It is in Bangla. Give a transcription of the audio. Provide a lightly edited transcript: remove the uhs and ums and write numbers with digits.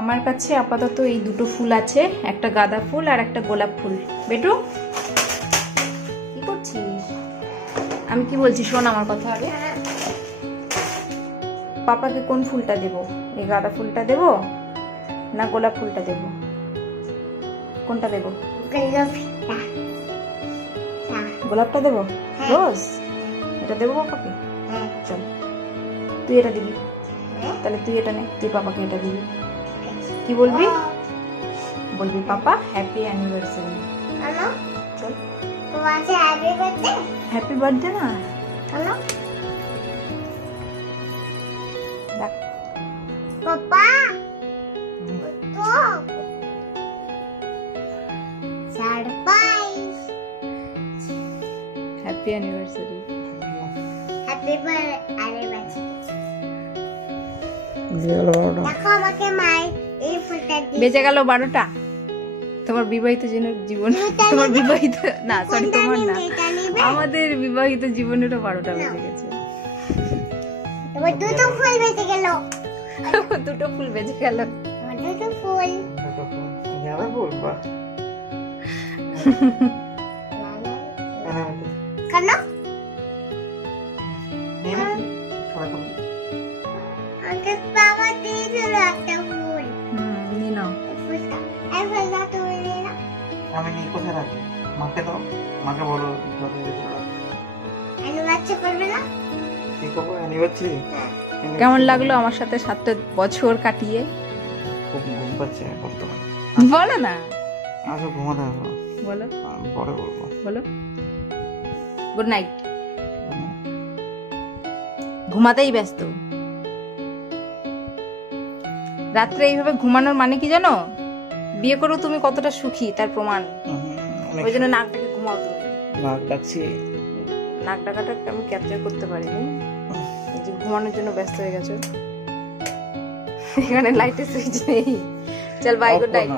আমার কাছে আপাতত এই দুটো ফুল আছে, একটা গাঁদা ফুল আর একটা গোলাপ ফুল। বেটু কি করছিস? আমি কি বলছি শোন আমার কথা আগে। পাপাকে কোন ফুলটা দেব? এই গাঁদা ফুলটা দেব না গোলাপ ফুলটা দেব? কোনটা দেব? গোলাপটা দেব? রোজ এটা দেবো পাপাকে? চল তুই এটা দিবি, তাহলে তুই এটা নে, তুই পাপাকে এটা দিবি। কি বলবি? বলবি পাপা হ্যাপি অ্যানিভার্সারি। চল হ্যাপি বার্থডে না পাপা তো surprise. Happy anniversary. Happy anniversary. দেখো আমাকে মাই এই ফুলটা দিয়ে বেজে গেল 12টা। তোমার বিবাহিত জীবন, তোমার বিবাহিত না সরি তোমার না, আমাদের বিবাহিত জীবনেরও 12টা বেজে গেছে। তোমার দুটো ফুল বেজে গেল। দুটো ফুল বেজে গেল। দুটো ফুল কেন? আমাকে বাবা দিয়েছিল একটা ফুল। নিয়ে নাও। এই ফুলটা তুমি নিয়ে নাও। আমি নিয়ে কোথায় রাখবো? মাকে দাও, মাকে বলো অ্যানিভার্সারি করবে না? কি করবো অ্যানিভার্সারি? কেমন লাগলো আমার সাথে 7টা বছর কাটিয়ে? খুব ঘুম পাচ্ছে বর্তমানে। বলো না। আচ্ছা ঘুমাতে হবে। বলো পরে বলবো। বলো গুড নাইট। ঘুমাতেই ব্যস্ত। রাত্রে এইভাবে ঘুমানোর মানে কি জানো? বিয়ে করেও তুমি কতটা সুখী তার প্রমাণ। ওই জন্য নাকটাকে ঘুমাও তুমি। নাক ডাকছি। নাক ডাকাটা আমি ক্যাপচার করতে পারিনি। এই যে ঘুমানোর জন্য ব্যস্ত হয়ে গেছো। এখানে লাইটের সুইচ নেই। চল বাই, গুড নাইট।